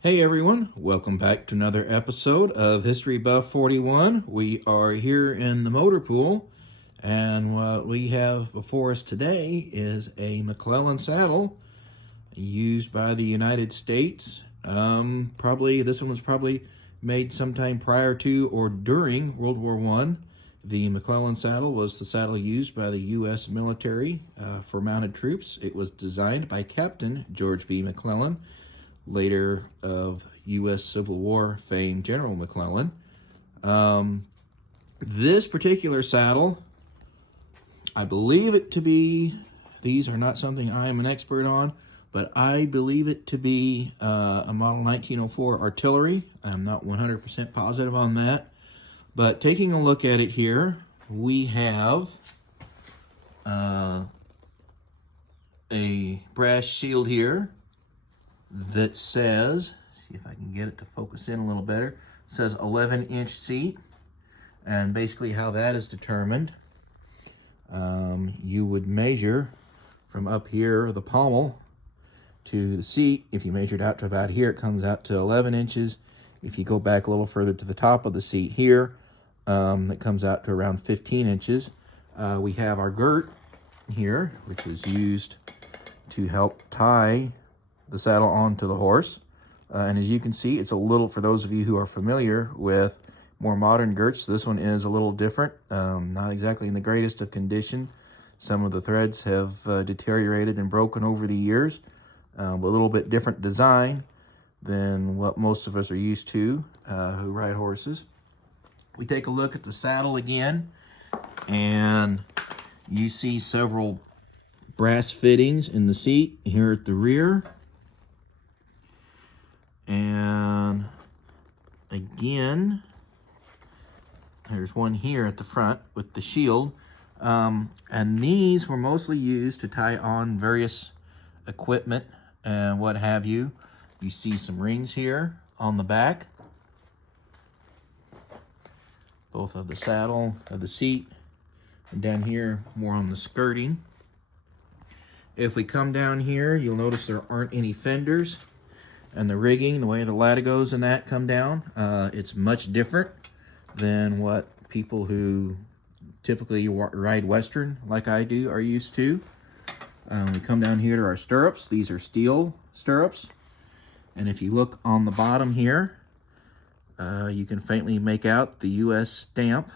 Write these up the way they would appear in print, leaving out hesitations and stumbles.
Hey everyone, welcome back to another episode of History Buff 41. We are here in the motor pool, and what we have before us today is a McClellan saddle used by the United States. Probably this one was probably made sometime prior to or during World War One. The McClellan saddle was the saddle used by the U.S. military for mounted troops. It was designed by Captain George B. McClellan, later of U.S. Civil War fame General McClellan. This particular saddle, I believe it to be, these are not something I am an expert on, but I believe it to be a model 1904 artillery. I'm not 100% positive on that. But taking a look at it here, we have a brass shield here that says, see if I can get it to focus in a little better, it says 11-inch seat. And basically how that is determined, you would measure from up here, the pommel, to the seat. If you measured out to about here, it comes out to 11 inches. If you go back a little further to the top of the seat here, it comes out to around 15 inches. We have our girt here, which is used to help tie the saddle onto the horse. And as you can see, it's a little, for those of you who are familiar with more modern girts, this one is a little different. Not exactly in the greatest of condition. Some of the threads have deteriorated and broken over the years. A little bit different design than what most of us are used to who ride horses. We take a look at the saddle again, and you see several brass fittings in the seat here at the rear. And again, there's one here at the front with the shield. And these were mostly used to tie on various equipment and what have you. You see some rings here on the back, both of the saddle, of the seat, and down here more on the skirting. If we come down here, you'll notice there aren't any fenders. And the rigging, the way the latigos and that come down, it's much different than what people who typically ride Western, like I do, are used to. We come down here to our stirrups. These are steel stirrups. And if you look on the bottom here, you can faintly make out the U.S. stamp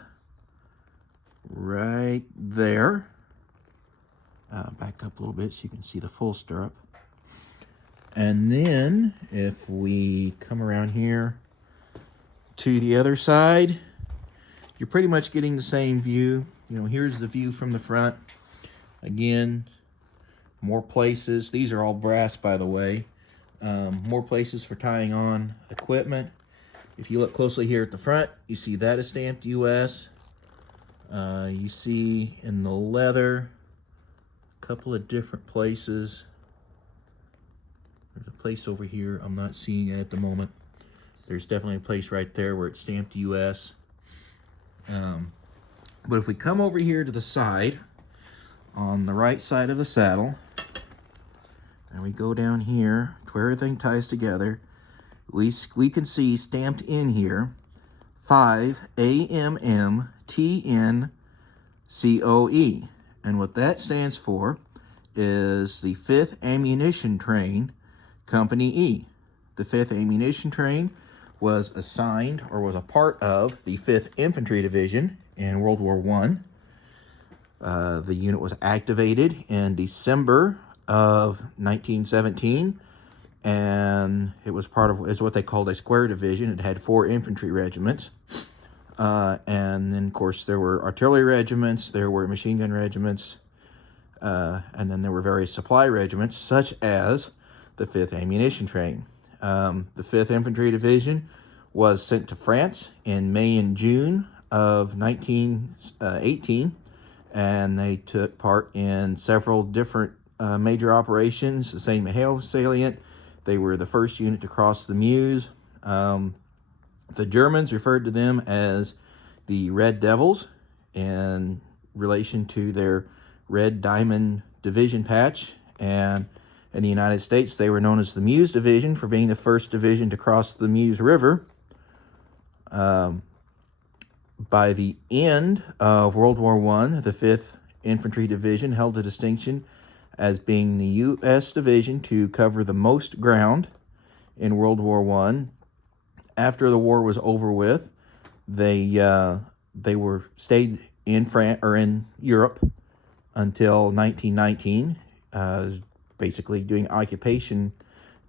right there. Back up a little bit so you can see the full stirrup. And then if we come around here to the other side, you're pretty much getting the same view. You know, here's the view from the front. Again, more places. These are all brass, by the way. More places for tying on equipment. If you look closely here at the front, you see that is stamped US. You see in the leather, a couple of different places. There's a place over here. I'm not seeing it at the moment. There's definitely a place right there where it's stamped US. But if we come over here to the side, on the right side of the saddle, and we go down here to where everything ties together, we can see stamped in here 5 AMMTNCOE. And what that stands for is the 5th Ammunition Train, Company E. The 5th Ammunition Train was assigned, or was a part of, the 5th Infantry Division in World War One. The unit was activated in December of 1917, and it was part of, is what they called a square division. It had 4 infantry regiments. And then, of course, there were artillery regiments, there were machine gun regiments, and then there were various supply regiments, such as the 5th Ammunition Train. The 5th Infantry Division was sent to France in May and June of 1918, and they took part in several different major operations. The St. Mihiel salient, they were the first unit to cross the Meuse. The Germans referred to them as the Red Devils in relation to their red diamond division patch, and In the United States, they were known as the Meuse Division for being the first division to cross the Meuse River. By the end of World War I, the 5th Infantry Division held the distinction as being the U.S. division to cover the most ground in World War I. After the war was over with, they stayed in France or in Europe until 1919, basically doing occupation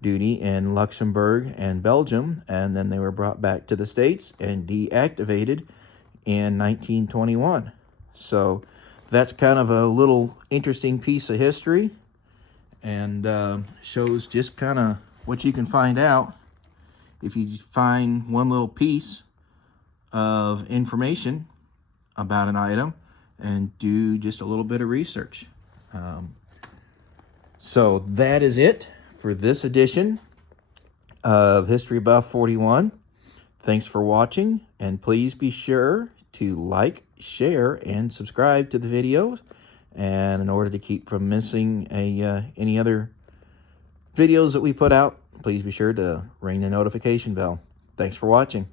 duty in Luxembourg and Belgium, and then they were brought back to the States and deactivated in 1921. So that's kind of a little interesting piece of history, and shows just kind of what you can find out if you find one little piece of information about an item and do just a little bit of research. So that is it for this edition of History Buff 41. Thanks for watching, and please be sure to like, share, and subscribe to the videos. And in order to keep from missing any other videos that we put out, please be sure to ring the notification bell. Thanks for watching.